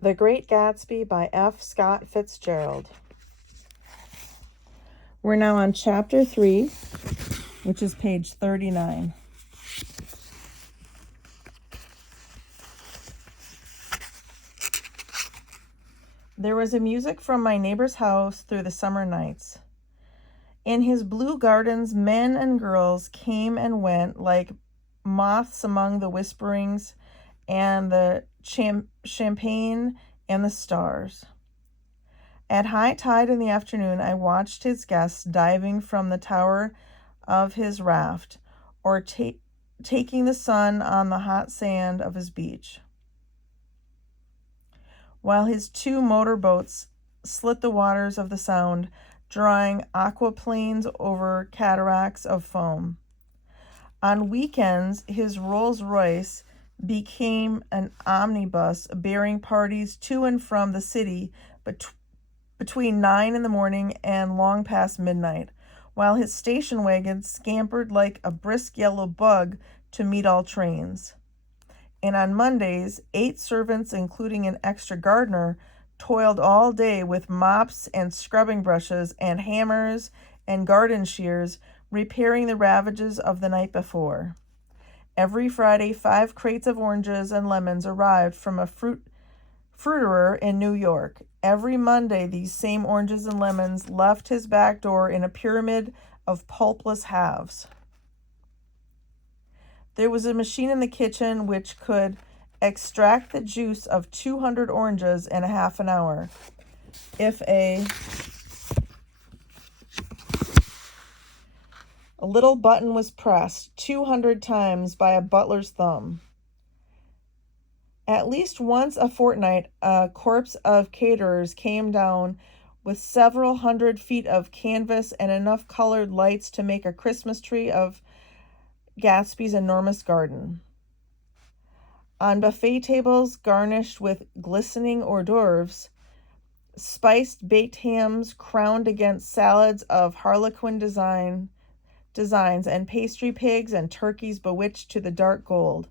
The Great Gatsby by F. Scott Fitzgerald. We're now on chapter 3, which is page 39. There was a music from my neighbor's house through the summer nights. In his blue gardens, men and girls came and went like moths among the whisperings and the champagne and the stars. At high tide in the afternoon, I watched his guests diving from the tower of his raft or taking the sun on the hot sand of his beach, while his 2 motorboats slit the waters of the Sound, drawing aquaplanes over cataracts of foam. On weekends, his Rolls-Royce became an omnibus bearing parties to and from the city between 9 in the morning and long past midnight, while his station wagon scampered like a brisk yellow bug to meet all trains. And on Mondays, 8 servants, including an extra gardener, toiled all day with mops and scrubbing brushes and hammers and garden shears, repairing the ravages of the night before. Every Friday, 5 crates of oranges and lemons arrived from a fruiterer in New York. Every Monday, these same oranges and lemons left his back door in a pyramid of pulpless halves. There was a machine in the kitchen which could extract the juice of 200 oranges in a half an hour. If a little button was pressed 200 times by a butler's thumb. At least once a fortnight, a corps of caterers came down with several hundred feet of canvas and enough colored lights to make a Christmas tree of Gatsby's enormous garden. On buffet tables garnished with glistening hors d'oeuvres, spiced baked hams crowned against salads of harlequin designs, and pastry pigs and turkeys bewitched to the dark gold.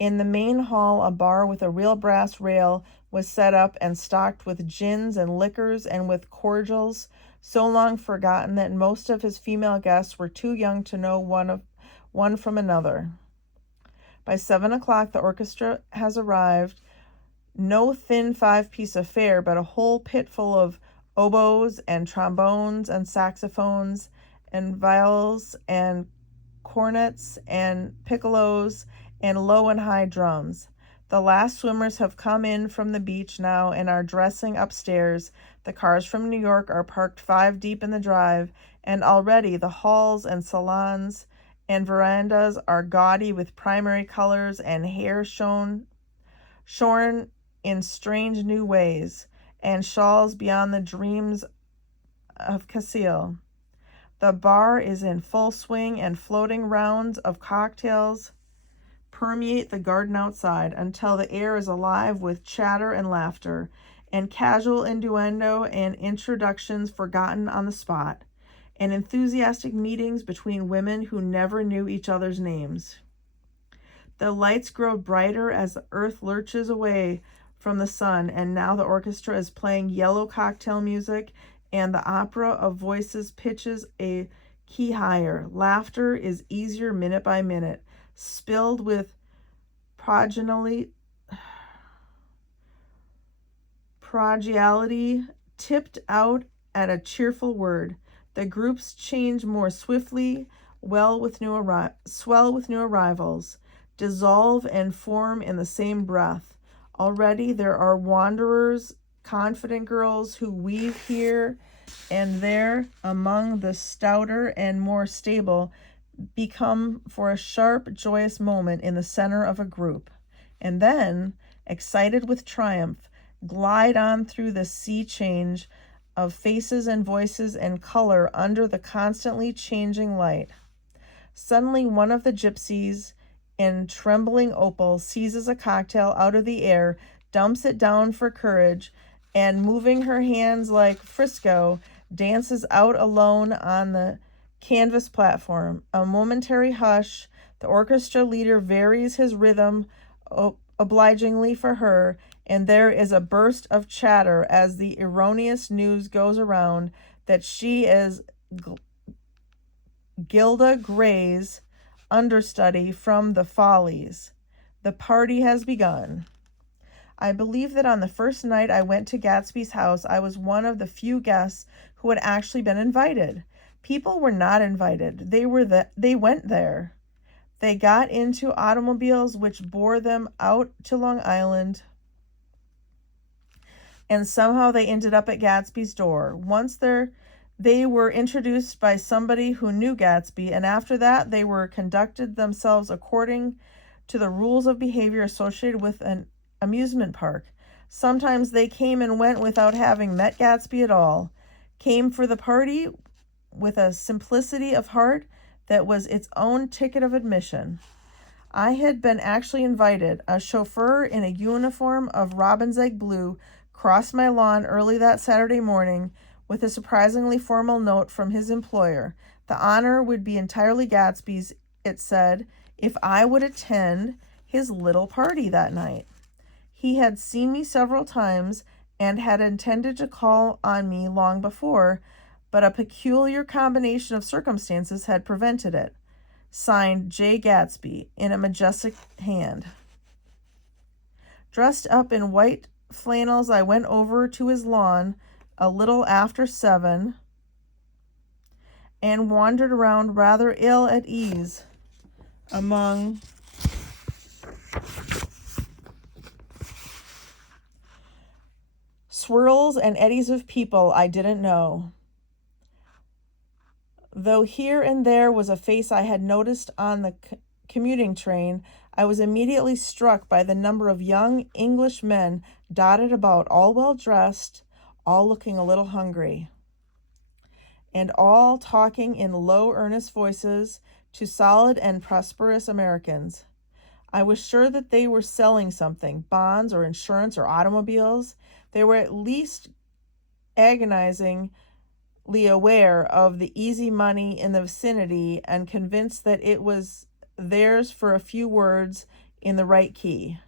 In the main hall, a bar with a real brass rail was set up and stocked with gins and liquors and with cordials so long forgotten that most of his female guests were too young to know one from another. By 7 o'clock, the orchestra has arrived. No thin 5-piece affair, but a whole pit full of oboes and trombones and saxophones and viols and cornets and piccolos and low and high drums. The last swimmers have come in from the beach now and are dressing upstairs. The cars from New York are parked 5 deep in the drive, and already the halls and salons and verandas are gaudy with primary colors and hair shorn in strange new ways, and shawls beyond the dreams of Cassile. The bar is in full swing, and floating rounds of cocktails permeate the garden outside until the air is alive with chatter and laughter, and casual innuendo and introductions forgotten on the spot, and enthusiastic meetings between women who never knew each other's names. The lights grow brighter as the earth lurches away from the sun, and now the orchestra is playing yellow cocktail music, and the opera of voices pitches a key higher. Laughter is easier minute by minute, spilled with prodigality, tipped out at a cheerful word. The groups change more swiftly, swell with new arrivals, dissolve and form in the same breath. Already there are wanderers, confident girls who weave here and there among the stouter and more stable, become for a sharp, joyous moment in the center of a group, and then, excited with triumph, glide on through the sea change of faces and voices and color under the constantly changing light. Suddenly one of the gypsies in trembling opal seizes a cocktail out of the air, dumps it down for courage, and moving her hands like Frisco, dances out alone on the canvas platform. A momentary hush. The orchestra leader varies his rhythm, obligingly for her, and there is a burst of chatter as the erroneous news goes around that she is Gilda Gray's understudy from The Follies. The party has begun. I believe that on the first night I went to Gatsby's house, I was one of the few guests who had actually been invited. People were not invited. They went there. They got into automobiles which bore them out to Long Island, and somehow they ended up at Gatsby's door. Once there, they were introduced by somebody who knew Gatsby, and after that they were conducted themselves according to the rules of behavior associated with an amusement park. Sometimes they came and went without having met Gatsby at all, came for the party with a simplicity of heart that was its own ticket of admission. I had been actually invited. A chauffeur in a uniform of robin's egg blue crossed my lawn early that Saturday morning with a surprisingly formal note from his employer. The honor would be entirely Gatsby's, it said, if I would attend his little party that night. He had seen me several times and had intended to call on me long before, but a peculiar combination of circumstances had prevented it. Signed, J. Gatsby, in a majestic hand. Dressed up in white flannels, I went over to his lawn a little after 7 and wandered around rather ill at ease among swirls and eddies of people I didn't know. Though here and there was a face I had noticed on the commuting train, I was immediately struck by the number of young English men dotted about, all well dressed, all looking a little hungry, and all talking in low, earnest voices to solid and prosperous Americans. I was sure that they were selling something, bonds or insurance or automobiles. They were at least agonizingly aware of the easy money in the vicinity and convinced that it was theirs for a few words in the right key.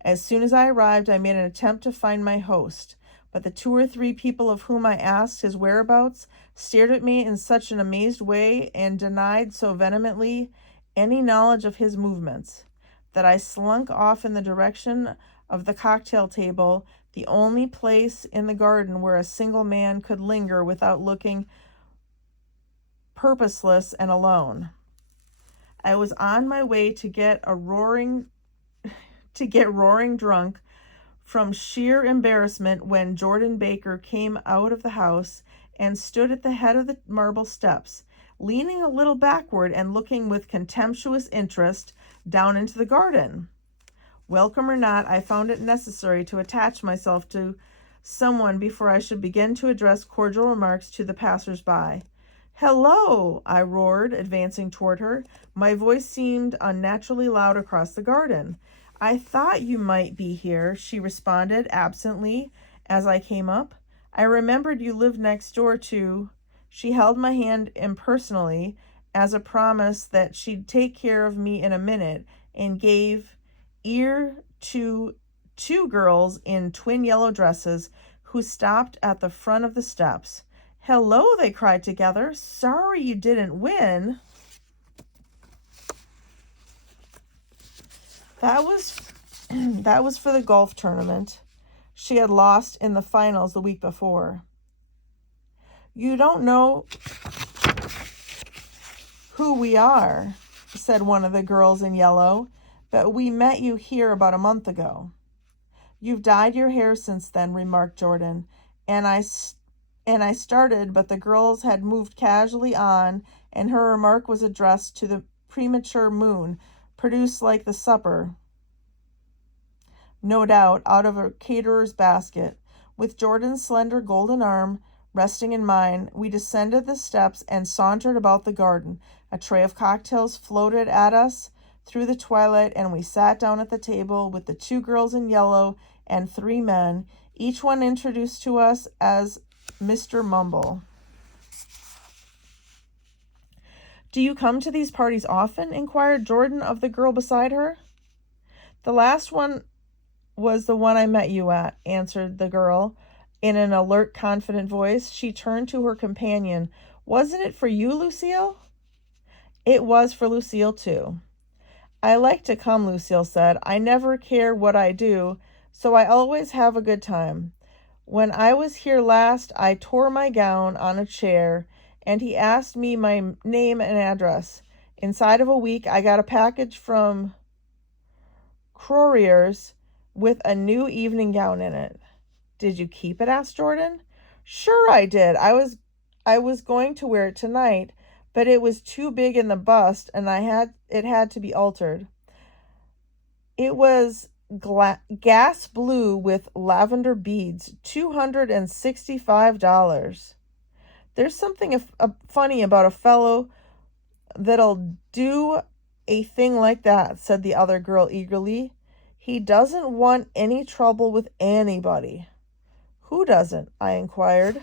As soon as I arrived, I made an attempt to find my host, but the 2 or 3 people of whom I asked his whereabouts stared at me in such an amazed way and denied so vehemently any knowledge of his movements that I slunk off in the direction of the cocktail table, the only place in the garden where a single man could linger without looking purposeless and alone. I was on my way to get roaring drunk from sheer embarrassment when Jordan Baker came out of the house and stood at the head of the marble steps, leaning a little backward and looking with contemptuous interest down into the garden. Welcome or not, I found it necessary to attach myself to someone before I should begin to address cordial remarks to the passers-by. "Hello," I roared, advancing toward her. My voice seemed unnaturally loud across the garden. "I thought you might be here," she responded absently as I came up. "I remembered you lived next door to—" She held my hand impersonally as a promise that she'd take care of me in a minute and gave ear to 2 girls in twin yellow dresses who stopped at the front of the steps. "Hello," they cried together. "Sorry you didn't win." That was for the golf tournament. She had lost in the finals the week before. "You don't know who we are," said one of the girls in yellow, "but we met you here about a month ago." "You've dyed your hair since then," remarked Jordan, and I started, but the girls had moved casually on, and her remark was addressed to the premature moon, produced like the supper, no doubt, out of a caterer's basket. With Jordan's slender golden arm resting in mine, we descended the steps and sauntered about the garden. A tray of cocktails floated at us through the twilight, and we sat down at the table with the 2 girls in yellow and 3 men, each one introduced to us as Mr. Mumble. "Do you come to these parties often?" inquired Jordan of the girl beside her. The last one was the one I met you at, answered the girl in an alert, confident voice. She turned to her companion. Wasn't it for you, Lucille? It was for Lucille, too. I like to come, Lucille said. I never care what I do, so I always have a good time. When I was here last, I tore my gown on a chair, and he asked me my name and address. Inside of a week, I got a package from Crorier's with a new evening gown in it. Did you keep it? Asked Jordan. Sure I did. I was going to wear it tonight, but it was too big in the bust and it had to be altered. It was gas blue with lavender beads, $265. There's something funny about a fellow that'll do a thing like that, said the other girl eagerly. He doesn't want any trouble with anybody. Who doesn't? I inquired.